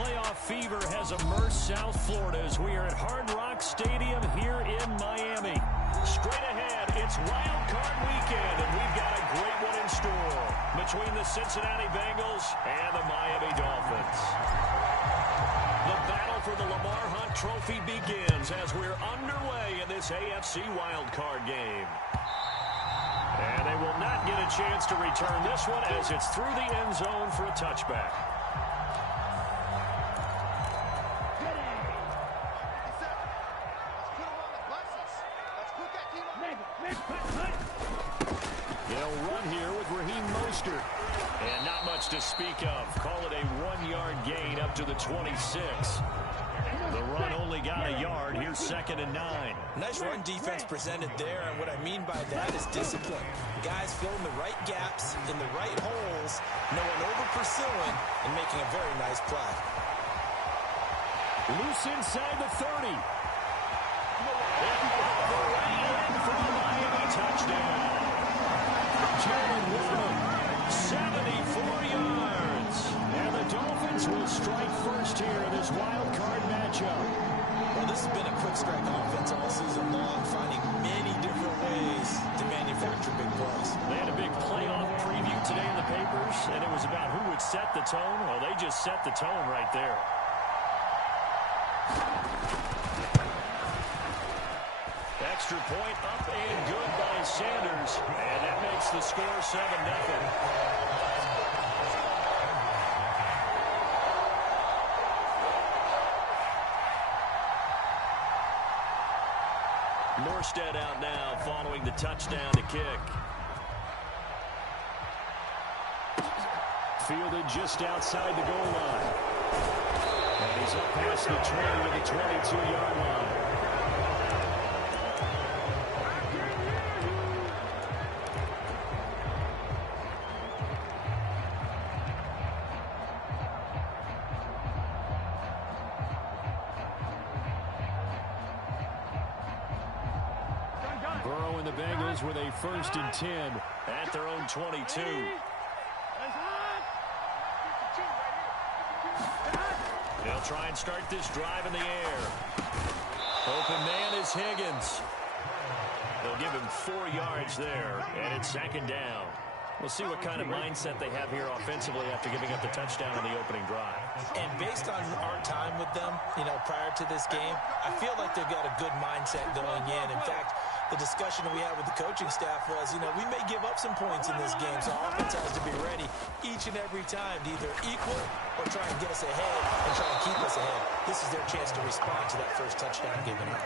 playoff fever has immersed South Florida as we are at Hard Rock Stadium here in Miami. Straight ahead, it's Wild Card Weekend, and we've got a great one in store between the Cincinnati Bengals and the Miami Dolphins. The battle for the Lamar Hunt Trophy begins as we're underway in this AFC Wild Card game. And they will not get a chance to return this one as it's through the end zone for a touchback. They'll run here with Raheem Mostert. And not much to speak of. Call it a 1-yard gain up to the 26. The run only got a yard. Here's 2nd and 9. Nice run defense presented there, and what I mean by that is discipline. Guys filling the right gaps in the right holes, no one over-pursuing, and making a very nice play. Loose inside the 30. For a Miami touchdown. Jalen Waddle, 74 yards. And the Dolphins will strike first here in this wild card matchup. Well, this has been a quick strike offense all season long, finding many different ways to manufacture big plays. They had a big playoff preview today in the papers, and it was about who would set the tone. Well, they just set the tone right there. Extra point up and good by Sanders. And that makes the score 7-0. Morstead out now following the touchdown to kick. Fielded just outside the goal line. And he's up past the 20 to the 22-yard line. Burrow and the Bengals with a 1st and 10 at their own 22. They'll try and start this drive in the air. Open man is Higgins. They'll give him 4 yards there, and it's 2nd down. We'll see what kind of mindset they have here offensively after giving up the touchdown in the opening drive. And based on our time with them, prior to this game, I feel like they've got a good mindset going in. In fact, the discussion that we had with the coaching staff was, we may give up some points in this game, so our offense has to be ready each and every time to either equal or try and get us ahead and try and keep us ahead. This is their chance to respond to that first touchdown given up.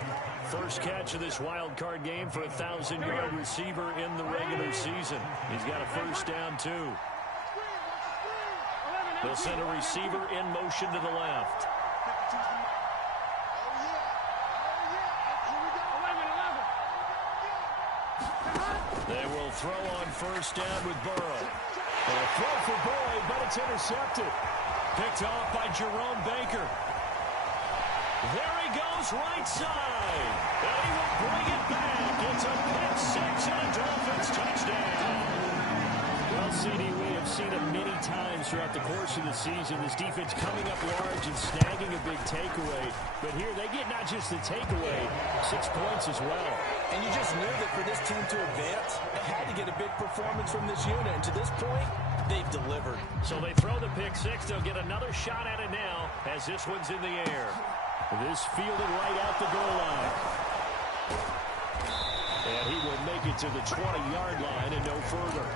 First catch of this wild card game for a 1,000-yard receiver in the regular season. He's got a 1st down, too. They'll send a receiver in motion to the left. They will throw on 1st down with Burrow. A throw for Boyd, but it's intercepted. Picked off by Jerome Baker. There he goes, right side. And he will bring it back. It's a pick 6 and a Dolphins touchdown. Well, CD, we have seen it many times throughout the course of the season. This defense coming up large and snagging a big takeaway. But here they get not just the takeaway, 6 points as well. And you just knew that for this team to advance, it had to get a big performance from this unit. And to this point, they've delivered. So they throw the pick 6. They'll get another shot at it now as this one's in the air. This fielded right out the goal line. And he will make it to the 20-yard line and no further.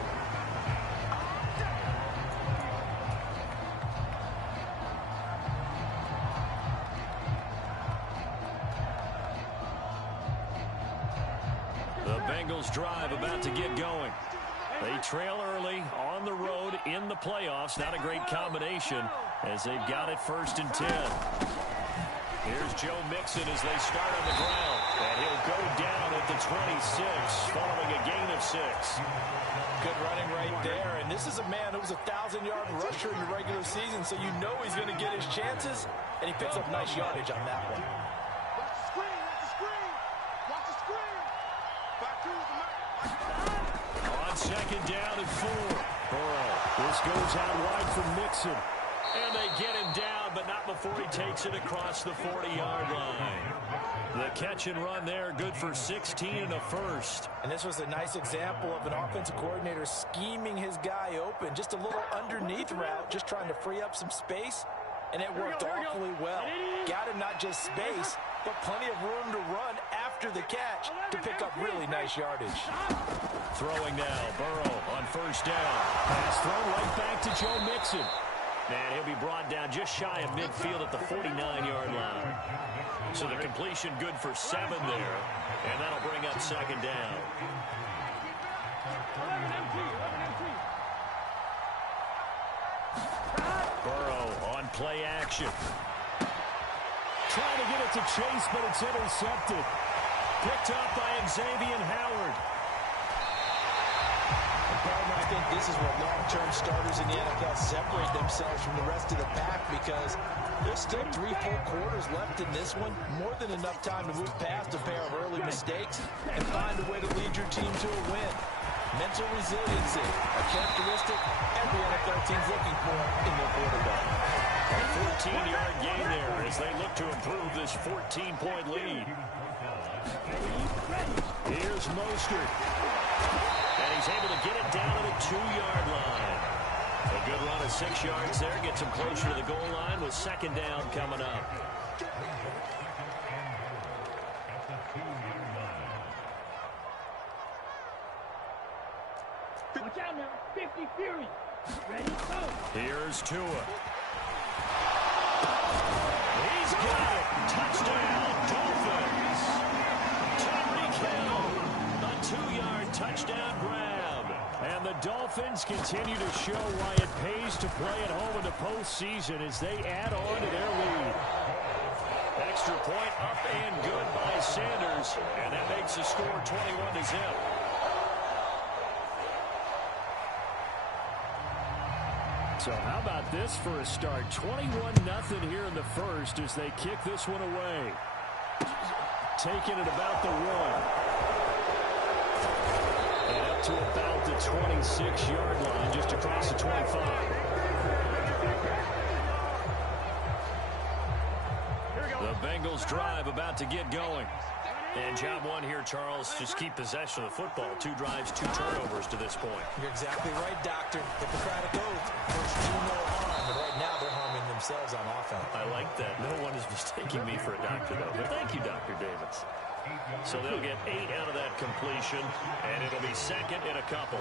The Bengals drive about to get going. They trail early on the road in the playoffs. Not a great combination as they've got it 1st and 10. Here's Joe Mixon as they start on the ground. And he'll go down at the 26 following a gain of 6. Good running right there. And this is a man who was a 1,000-yard rusher in the regular season, so you know he's going to get his chances. And he picks up nice yardage on that one. On 2nd down and 4. Burrow. This goes out wide for Mixon. And they get him down, but not before he takes it across the 40-yard line. The catch and run there, good for 16 and a first. And this was a nice example of an offensive coordinator scheming his guy open. Just a little underneath route, just trying to free up some space. And it worked awfully well. Got him not just space, but plenty of room to run after the catch to pick up really nice yardage. Throwing now, Burrow on first down. Pass thrown right back to Joe Mixon. And he'll be brought down just shy of midfield at the 49-yard line. So the completion good for 7 there, and that'll bring up second down. Burrow on play action. Trying to get it to Chase, but it's intercepted. Picked up by Xavier Howard. I think this is where long-term starters in the NFL separate themselves from the rest of the pack, because there's still 3 full quarters left in this one. More than enough time to move past a pair of early mistakes and find a way to lead your team to a win. Mental resiliency, a characteristic every NFL team's looking for in their quarterback. A 14-yard gain there as they look to improve this 14-point lead. Here's Mostert. And he's able to get it down to the 2-yard line. A good run of 6 yards there. Gets him closer to the goal line with second down coming up. Watch out now. 50 Fury. Ready, go. Here's Tua. He's got it. Touchdown, Dolphins. Tyreek Hill. A 2-yard touchdown grab. And the Dolphins continue to show why it pays to play at home in the postseason as they add on to their lead. Extra point up and good by Sanders. And that makes the score 21-0. So how about this for a start? 21-0 here in the first as they kick this one away. Taking it about the 1. And up to about the 26-yard line, just across the 25. The Bengals drive about to get going. And job 1 here, Charles, just keep possession of the football. 2 drives, 2 turnovers to this point. You're exactly right, Doctor. Hippocratic oath. First, do no harm. But right now, they're harming themselves on offense. I like that. No one is mistaking me for a doctor, though. But thank you, Dr. Davis. So they'll get 8 out of that completion, and it'll be second in a couple.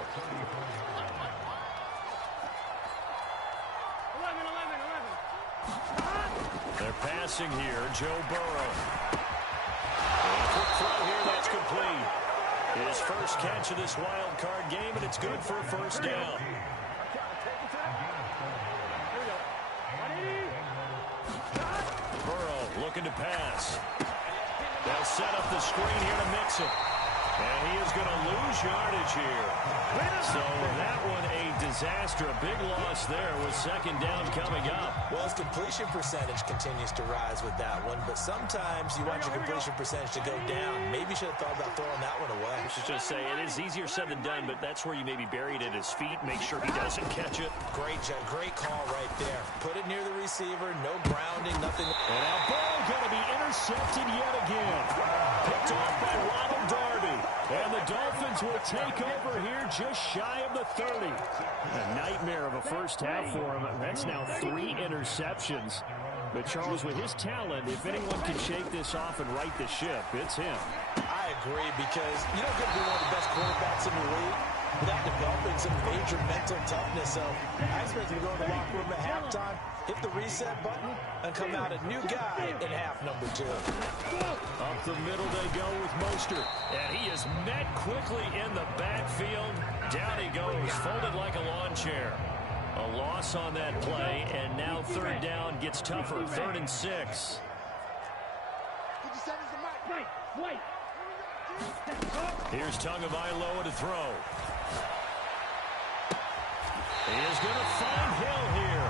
11. They're passing here, Joe Burrow. Quick throw here, that's complete. His first catch of this wild card game, and it's good for a first down. Burrow looking to pass. They'll set up the screen here to Mixon. And he is going to lose yardage here. So that one a disaster. A big loss there with second down coming up. Well, his completion percentage continues to rise with that one, but sometimes you want your completion percentage to go down. Maybe you should have thought about throwing that one away. I should just say it is easier said than done, but that's where you maybe bury it at his feet. Make sure he doesn't catch it. Great call right there. Put it near the receiver, no grounding, nothing. And that ball going to be intercepted yet again. Picked off by Ronald Darby. And the Dolphins will take over here just shy of the 30. A nightmare of a first half for him. That's now 3 interceptions. But Charles, with his talent, if anyone can shake this off and right the ship, it's him. I agree, because you don't get to be one of the best quarterbacks in the league without developing some major mental toughness. So I expect him to go in the locker room at halftime, hit the reset button, and come out a new guy in half number 2. Up the middle they go with Mostert. And he is met quickly in the backfield. Down he goes, folded like a lawn chair. A loss on that play, and now third down gets tougher. 3rd and 6. Here's Tagovailoa to throw. He is going to find Hill here.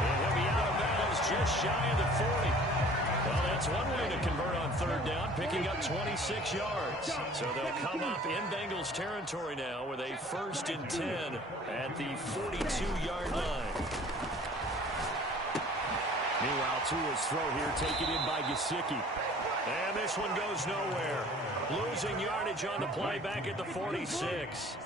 And he'll be out of bounds just shy of the 40. Well, that's one way to convert on third down, picking up 26 yards. So they'll come up in Bengals territory now with a 1st and 10 at the 42-yard line. Meanwhile, Tua's throw here taken in by Gesicki. And this one goes nowhere. Losing yardage on the play back at the 46.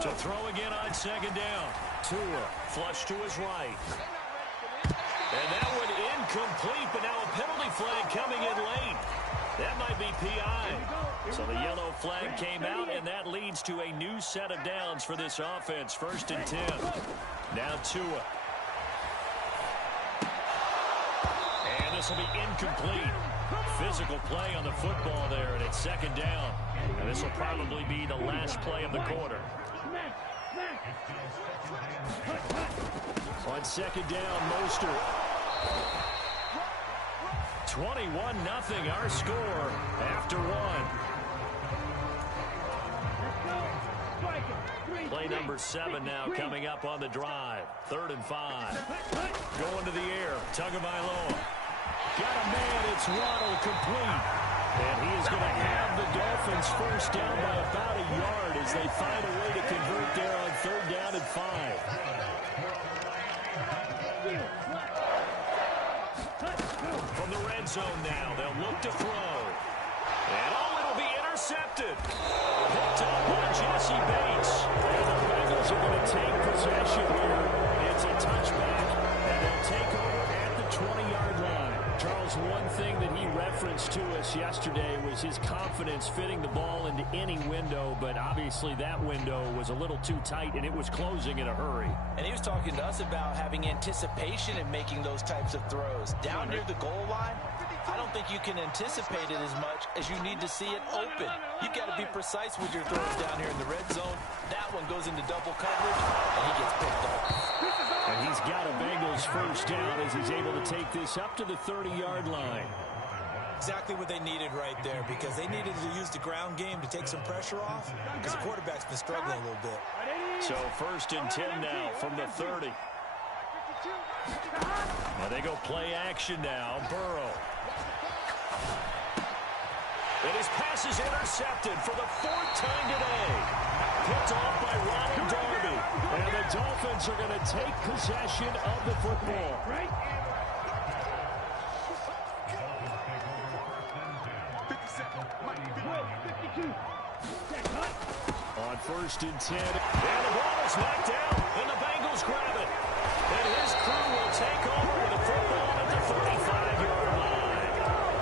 To throw again on second down. Tua flush to his right. And that one incomplete, but now a penalty flag coming in late. That might be PI. So the yellow flag came out, and that leads to a new set of downs for this offense. 1st and 10. Now Tua. And this will be incomplete. Physical play on the football there, and it's second down. And this will probably be the last play of the quarter. On second down, Mostert. 21-0 our score after one. Play number 7 now coming up on the drive. 3rd and 5. Going to the air. Tagovailoa. Got a man. It's Waddle complete. And he is going to have the Dolphins first down by about a yard as they find a way to convert there on 3rd down and 5. From the red zone now, they'll look to throw. And it'll be intercepted. Picked up by Jesse Bates. And the Bengals are going to take possession here. It's a touchback, and they'll take over at the 20-yard line. Charles, one thing that he referenced to us yesterday was his confidence fitting the ball into any window, but obviously that window was a little too tight, and it was closing in a hurry. And he was talking to us about having anticipation in making those types of throws. Down near the goal line, I don't think you can anticipate it as much as you need to see it open. You've got to be precise with your throws down here in the red zone. That one goes into double coverage, and he gets picked off. And he's got a Bengals first down as he's able to take this up to the 30-yard line. Exactly what they needed right there, because they needed to use the ground game to take some pressure off, because the quarterback's been struggling a little bit. So 1st and 10 now from the 30. Now they go play action now. Burrow. And his pass is intercepted for the 4th time today. Picked off by Ronald Darby. And the Dolphins are going to take possession of the football. On 1st and 10. And the ball is knocked down. And the Bengals grab it. And his crew will take over with the football at the 35-yard line.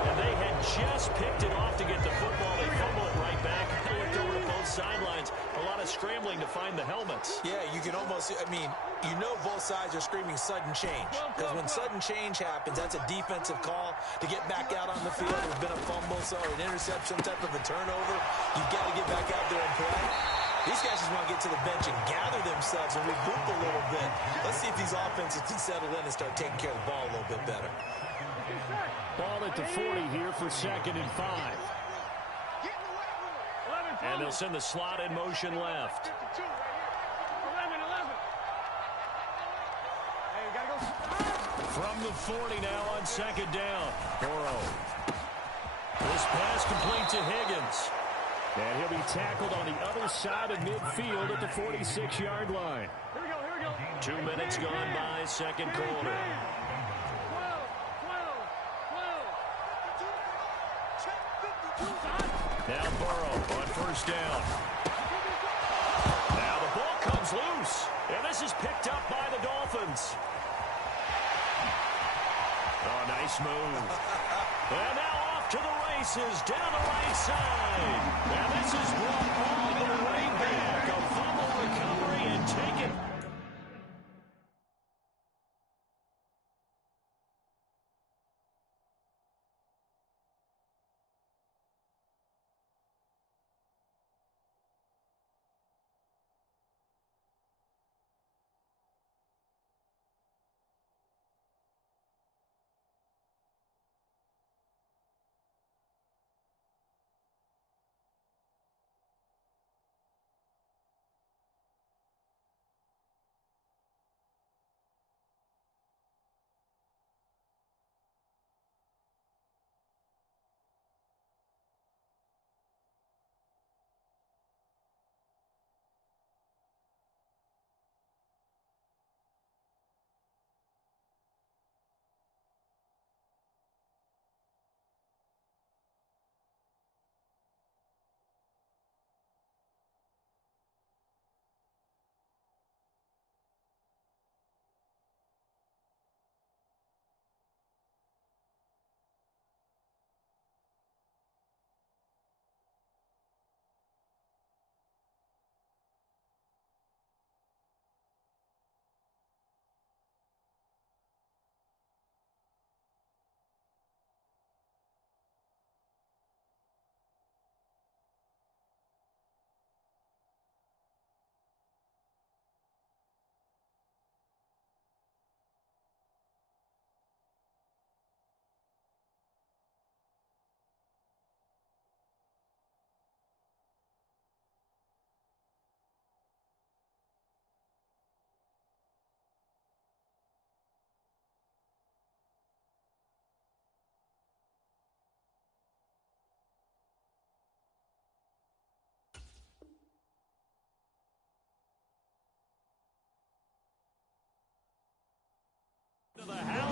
And they had just picked it off to get the football. They fumble it right back. They looked over to both sidelines. A lot of scrambling to find the helmets. Yeah, you can almost, you know both sides are screaming sudden change. Because when sudden change happens, that's a defensive call to get back out on the field. There's been a fumble, so an interception, type of a turnover. You've got to get back out there and play. These guys just want to get to the bench and gather themselves and regroup a little bit. Let's see if these offenses can settle in and start taking care of the ball a little bit better. Ball at the 40 here for 2nd and 5. And they'll send the slot in motion left. From the 40 now on 2nd down. Burrow. This pass complete to Higgins. And he'll be tackled on the other side of midfield at the 46-yard line. 2 minutes gone by, 2nd quarter. Now Burrow on 1st down. Now the ball comes loose. And this is picked up by the Dolphins. Oh, nice move. And now off to the races down the right side. And this is brought all the way back. A fumble recovery and taken.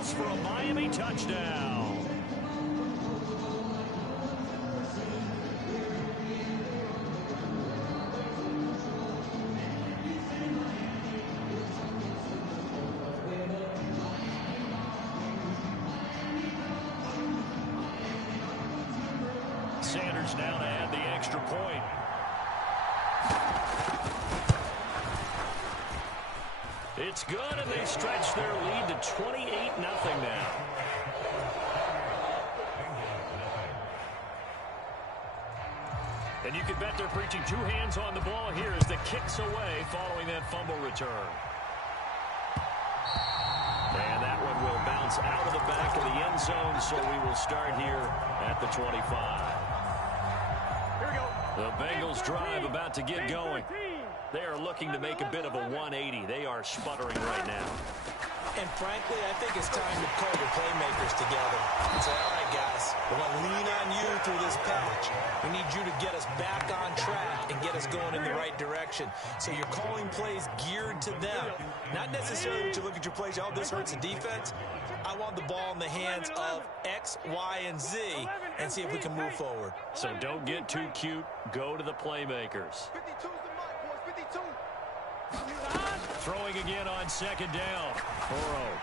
across for a Miami touchdown. Sanders now to add the extra point. It's good, and they stretch their lead to 28-0 now. And you can bet they're preaching two hands on the ball here as the kick's away following that fumble return. And that one will bounce out of the back of the end zone, so we will start here at the 25. The Bengals drive about to get going. They are looking to make a bit of a 180. They are sputtering right now. And frankly, I think it's time to pull the playmakers together and say, all right, guys, we're going to lean on you through this patch. We need you to get us back on track and get us going in the right direction. So you're calling plays geared to them. Not necessarily that you look at your plays, oh, this hurts the defense. I want the ball in the hands of X, Y, and Z and see if we can move forward. So don't get too cute. Go to the playmakers. 52's the mark, boys. 52. Throwing again on second down. Burrow.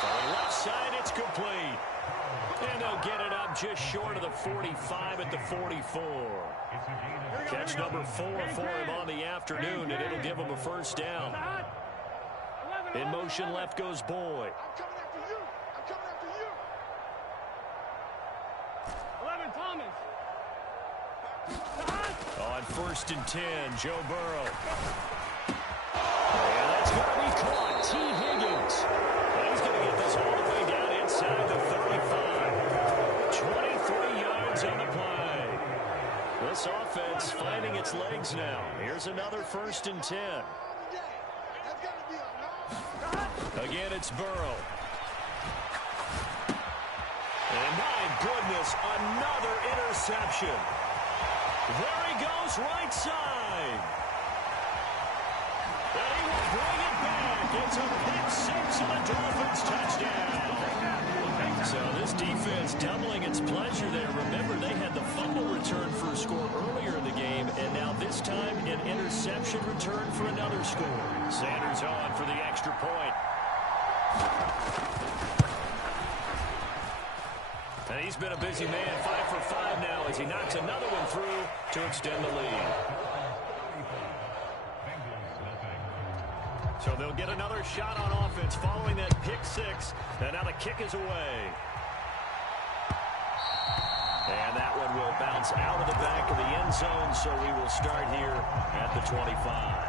Throwing left side, it's complete. And they'll get it up just short of the 45 at the 44. Catch number 4 for him on the afternoon, and it'll give him a first down. In motion left goes Boyd. I'm coming after you. I'm coming after you. 11 Thomas. On 1st and 10, Joe Burrow. And that's going to be caught. T. Higgins. And he's going to get this all the way down inside the 35. 23 yards on the play. This offense finding its legs now. Here's another 1st and 10. Again, it's Burrow. And my goodness, another interception. There he goes, right side. And he will bring it back. It's a pick six and a Dolphins touchdown. So this defense doubling its pleasure there. Remember, they had the fumble return for a score earlier in the game, and now this time an interception return for another score. Sanders on for the extra point. And he's been a busy man, 5 for 5 now as he knocks another one through to extend the lead. So they'll get another shot on offense following that pick six, and now the kick is away. And that one will bounce out of the back of the end zone, so we will start here at the 25.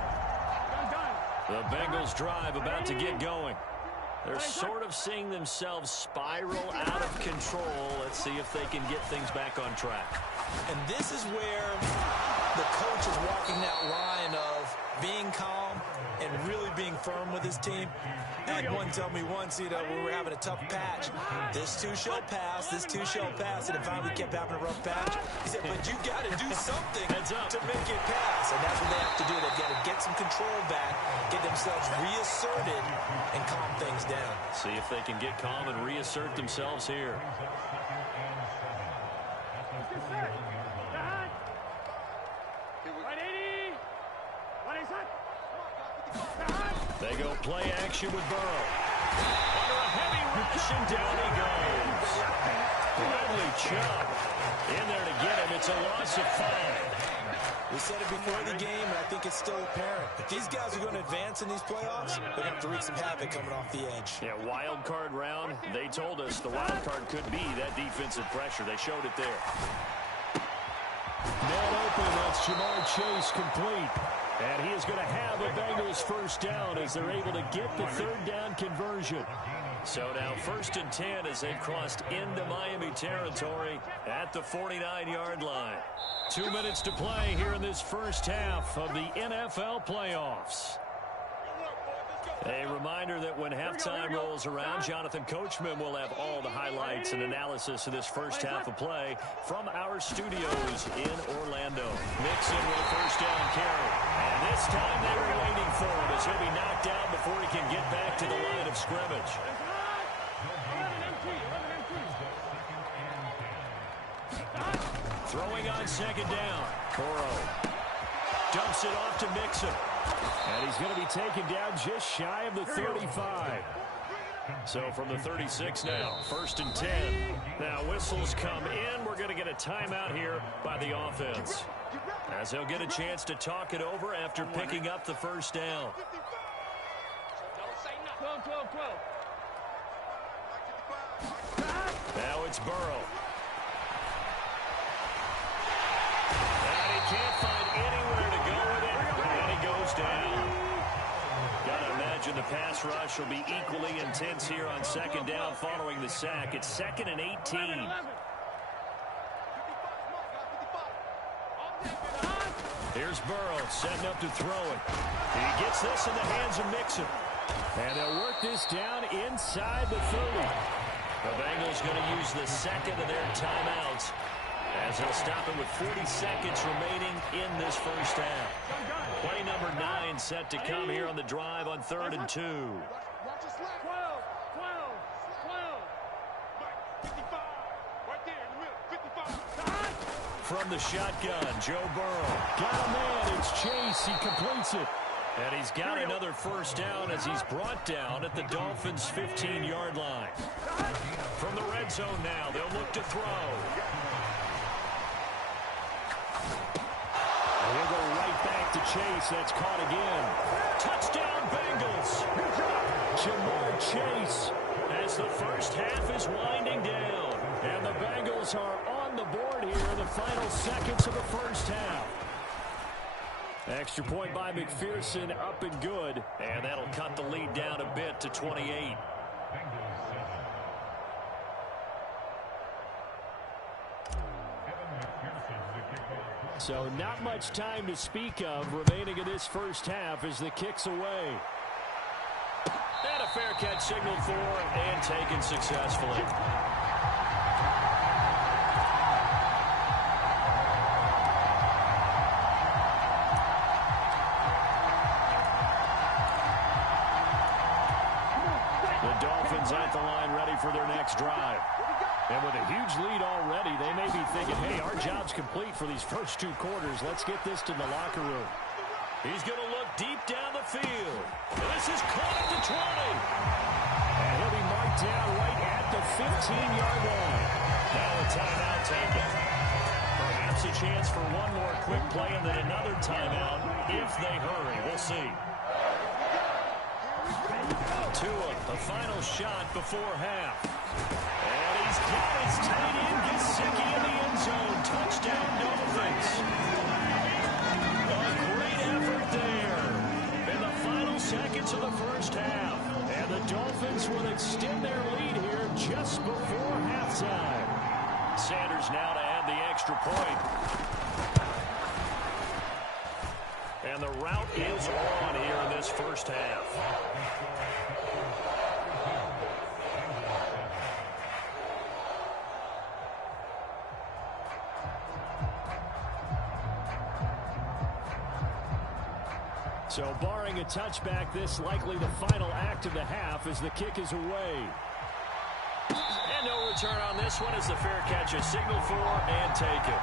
The Bengals drive about to get going. They're sort of seeing themselves spiral out of control. Let's see if they can get things back on track. And this is where the coach is walking that line of being calm and really being firm with his team. I had one tell me once, when we were having a tough patch, this too shall pass, this too shall pass, and it finally kept having a rough patch. He said, but you got to do something to make it pass, and that's what they have to do. They've got to get some control back, get themselves reasserted, and calm things down. See if they can get calm and reassert themselves here. They go play action with Burrow. Under a heavy rush, and down he goes. Bradley Chubb in there to get him. It's a loss of 5. We said it before the game, and I think it's still apparent. If these guys are going to advance in these playoffs, they're going to have to wreak some havoc coming off the edge. Yeah, wild card round. They told us the wild card could be that defensive pressure. They showed it there. Man open, that's Jamar Chase complete. And he is going to have a Bengals first down as they're able to get the third down conversion. So now 1st and 10 as they've crossed into Miami territory at the 49-yard line. 2 minutes to play here in this first half of the NFL playoffs. A reminder that when halftime rolls around, Jonathan Coachman will have all the highlights and analysis of this first half of play from our studios in Orlando. Mixon with first down carry. And this time they were waiting for him as he'll be knocked down before he can get back to the line of scrimmage. Throwing on second down. Burrow dumps it off to Mixon. And he's going to be taken down just shy of the 35. So from the 36 now, 1st and 10. Now whistles come in. We're going to get a timeout here by the offense, as they'll get a chance to talk it over after picking up the first down. 12. Now it's Burrow. And he can't find anywhere to go with it. And he goes down. Gotta imagine the pass rush will be equally intense here on second down following the sack. It's 2nd and 18. Here's Burrow setting up to throw it. He gets this in the hands of Mixon. And they'll work this down inside the 30. The Bengals going to use the second of their timeouts, as they'll stop it with 40 seconds remaining in this first half. Play number 9 set to come here on the drive on 3rd and 2. 12. From the shotgun, Joe Burrow. Got a man. It's Chase. He completes it. And he's got another first down as he's brought down at the Dolphins' 15-yard line. From the red zone now, they'll look to throw. And he'll go right back to Chase. That's caught again. Touchdown, Bengals. Jamar Chase, as the first half is winding down. And the Bengals are on the board here in the final seconds of the first half. Extra point by McPherson, up and good. And that'll cut the lead down a bit to 28. So not much time to speak of remaining in this first half as the kick's away. And a fair catch signaled for and taken successfully. At the line ready for their next drive. And with a huge lead already, they may be thinking, hey, our job's complete for these first 2 quarters. Let's get this to the locker room. He's going to look deep down the field. This is caught at the 20. And he'll be marked down right at the 15-yard line. Now a timeout taken. Perhaps a chance for one more quick play and then another timeout if they hurry. We'll see. Tua, the final shot before half. And he's got his tight end Gesicki in the end zone. Touchdown, Dolphins. A great effort there in the final seconds of the first half. And the Dolphins will extend their lead here just before halftime. Sanders now to add the extra point. And the route is on here in this first half. So barring a touchback, this likely the final act of the half as the kick is away. And no return on this one as the fair catch is signaled for and taken.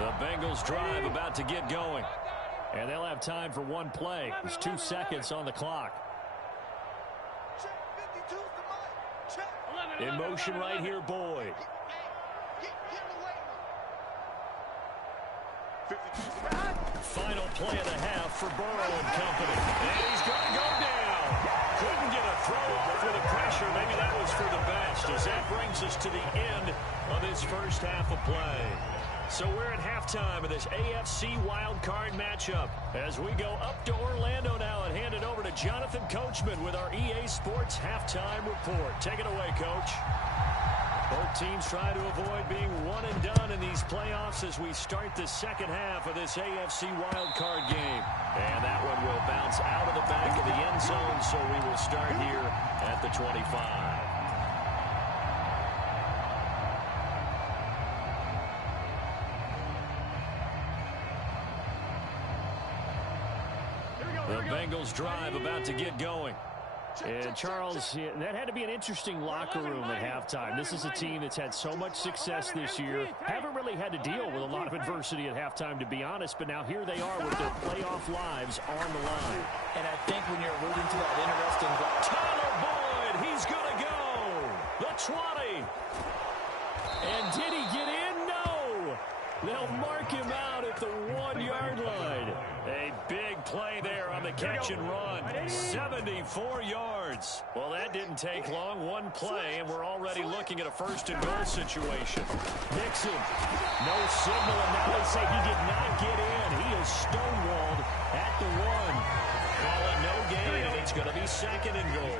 The Bengals drive about to get going. And they'll have time for one play. There's 2 seconds on the clock. In motion right here, Boyd. Final play of the half for Burrow and company. And he's going to go down. Couldn't get a throw off with the pressure. Maybe that was for the best, as that brings us to the end of this first half of play. So we're at halftime of this AFC wildcard matchup as we go up to Orlando now and hand it over to Jonathan Coachman with our EA Sports halftime report. Take it away, Coach. Both teams try to avoid being one and done in these playoffs as we start the second half of this AFC wildcard game. And that one will bounce out of the back of the end zone, so we will start here at the 25. The Bengals drive about to get going. And Charles, that had to be an interesting locker room at halftime. This is a team that's had so much success this year. Haven't really had to deal with a lot of adversity at halftime, to be honest. But now here they are with their playoff lives on the line. And I think when you're alluding to that interesting Tyler Boyd, he's going to go. The 20. And did he get in? No. They'll mark him out at the 1-yard line. A big play there on the catch and run. 74 yards. Well, that didn't take long. One play, and we're already looking at a first-and-goal situation. Nixon, no signal, and now they say he did not get in. He is stonewalled at the 1. Call it no gain, and it's going to be second and goal.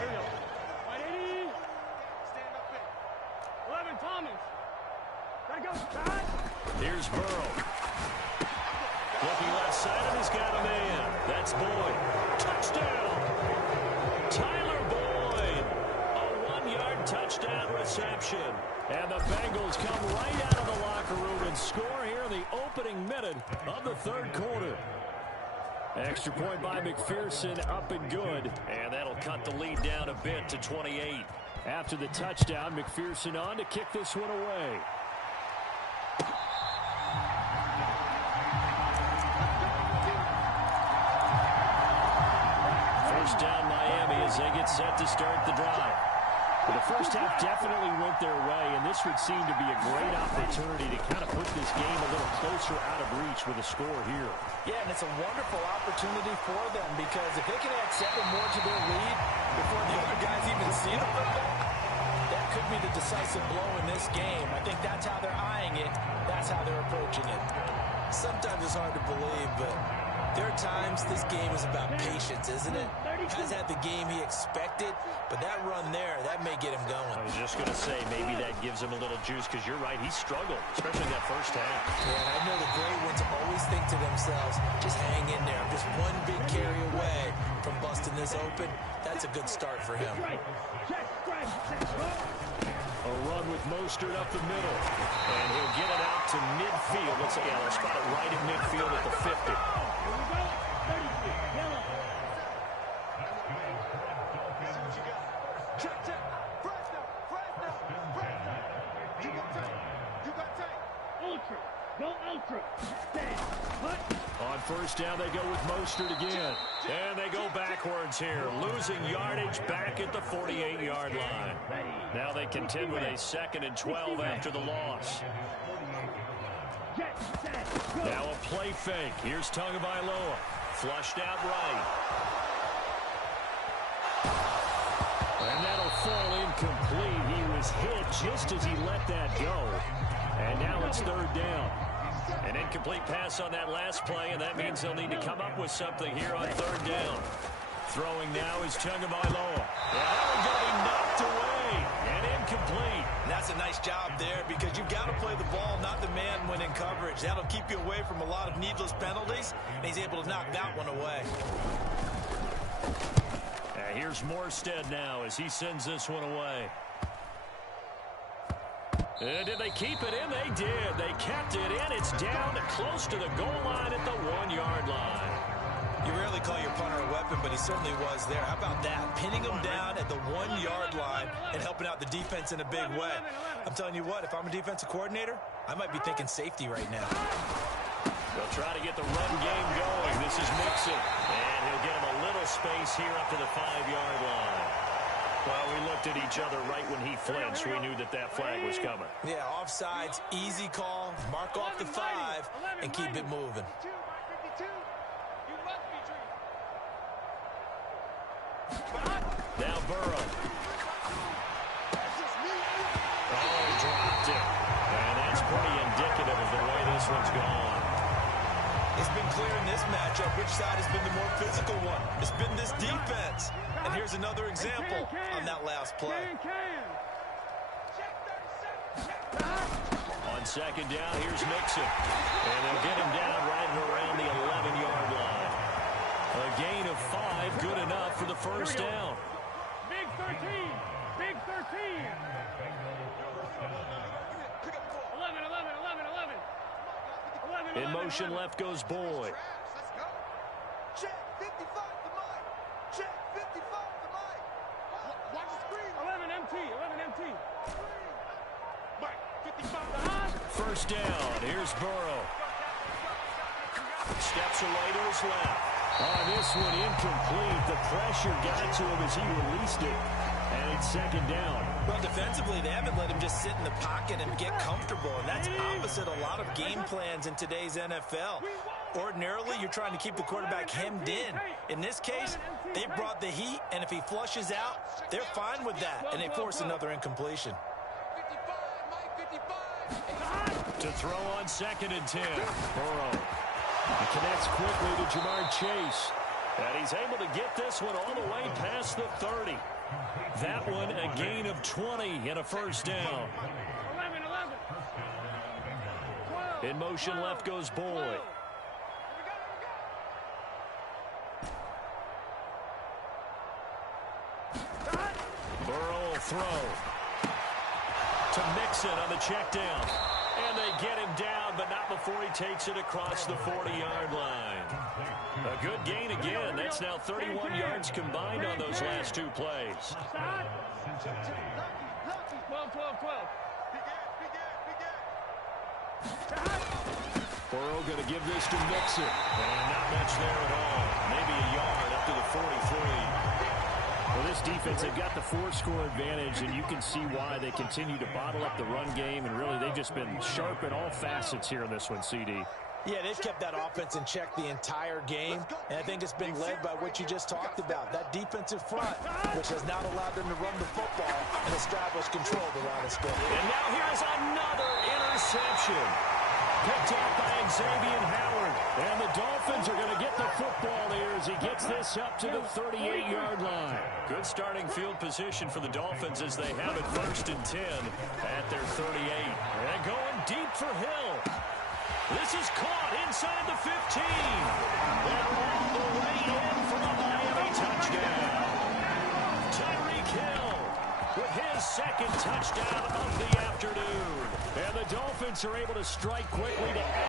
Here we go. 180. Stand up there. 11, Thomas. Gotta go, Todd. Here's Burrow. Looking left side, and he's got a man. That's Boyd. Touchdown! Tyler Boyd. A 1-yard touchdown reception. And the Bengals come right out of the locker room and score here in the opening minute of the third quarter. Extra point by McPherson, up and good. And that'll cut the lead down a bit to 28. After the touchdown, McPherson on to kick this one away. First down Miami as they get set to start the drive. Well, the first half definitely went their way, and this would seem to be a great opportunity to kind of put this game a little closer out of reach with a score here. Yeah, and it's a wonderful opportunity for them because if they can add 7 more to their lead before the other guys even see the football, that could be the decisive blow in this game. I think that's how they're eyeing it. That's how they're approaching it. Sometimes it's hard to believe, but there are times this game is about patience, isn't it? Has had the game he expected, but that run there, that may get him going. I was just going to say, maybe that gives him a little juice, because you're right, he struggled, especially in that first half. Yeah, and I know the great ones always think to themselves, just hang in there. I'm just one big carry away from busting this open. That's a good start for him. A run with Mostert up the middle, and he'll get it out to midfield. Let's spot it right at midfield at the 50. Here we go. 33. Yellow. Ultra. Go ultra. Stand. Put. On first down, they go with Mostert again. And they go backwards here, losing yardage back at the 48-yard line. Now they contend with a 2nd and 12 after the loss. Now a play fake. Here's Tagovailoa. Flushed out right. And that'll fall incomplete. He was hit just as he let that go. And now it's 3rd down. An incomplete pass on that last play, and that means they'll need to come up with something here on 3rd down. Throwing now is Tagovailoa. That one's going to be knocked away and incomplete. And that's a nice job there because you've got to play the ball, not the man when in coverage. That'll keep you away from a lot of needless penalties, and he's able to knock that one away. Here's Morstead now as he sends this one away. Did they keep it in? They did. They kept it in. It's down to close to the goal line at the 1-yard line. You rarely call your punter a weapon, but he certainly was there. How about that? Pinning him down at the 1-yard line and helping out the defense in a big way. I'm telling you what, if I'm a defensive coordinator, I might be thinking safety right now. They'll try to get the run game going. This is Mixon. And he'll get him a little space here up to the 5-yard line. Well, we looked at each other right when he flinched. We knew that that flag was coming. Yeah, offsides, easy call, mark off the 5, and keep it moving. Now Burrow. Oh, dropped it. And that's pretty indicative of the way this one's gone. It's been clear in this matchup which side has been the more physical one. It's been this defense. And here's another example on that last play. On second down, here's Mixon. And they'll get him down right around the 11-yard line. A gain of 5, good enough for the first down. Big 13. Big 13. 11, 11, 11, 11. 11, In motion 11. left goes Boyd. Check 55 to Mike. Check 55 to Mike. Watch the screen. 11 MT. 11 MT. Mike, 55 to First down, here's Burrow. Steps away to his left. This one incomplete. The pressure got to him as he released it. And it's second down. Well, defensively, they haven't let him just sit in the pocket and get comfortable. And that's opposite a lot of game plans in today's NFL. Ordinarily, you're trying to keep the quarterback hemmed in. In this case, they brought the heat, and if he flushes out, they're fine with that. And they force another incompletion. 55. To throw on second and 10. Burrow. He connects quickly to Jamar Chase. And he's able to get this one all the way past the 30. That one a gain of 20 and a first down. 11, 11. 12. In motion left goes Boyd. Burrow will throw. To Mixon on the check down. And they get him down, but not before he takes it across the 40-yard line. A good gain again. That's now 31 yards combined on those last two plays. 12, 12, 12. Burrow going to give this to Mixon. And not much there at all. Maybe a yard up to the 43. Well, this defense, they've got the 4-score advantage, and you can see why they continue to bottle up the run game, and really they've just been sharp in all facets here in this one, CD. Yeah, they've kept that offense in check the entire game, and I think it's been led by what you just talked about, that defensive front, which has not allowed them to run the football and establish control around the score. And now here's another interception. Picked up by Xavier Howard. And the Dolphins are going to get the football here as he gets this up to the 38-yard line. Good starting field position for the Dolphins as they have it first and 10 at their 38. And going deep for Hill. This is caught inside the 15. And all the way in for a Miami touchdown. Tyreek Hill with his second touchdown of the afternoon. And the Dolphins are able to strike quickly to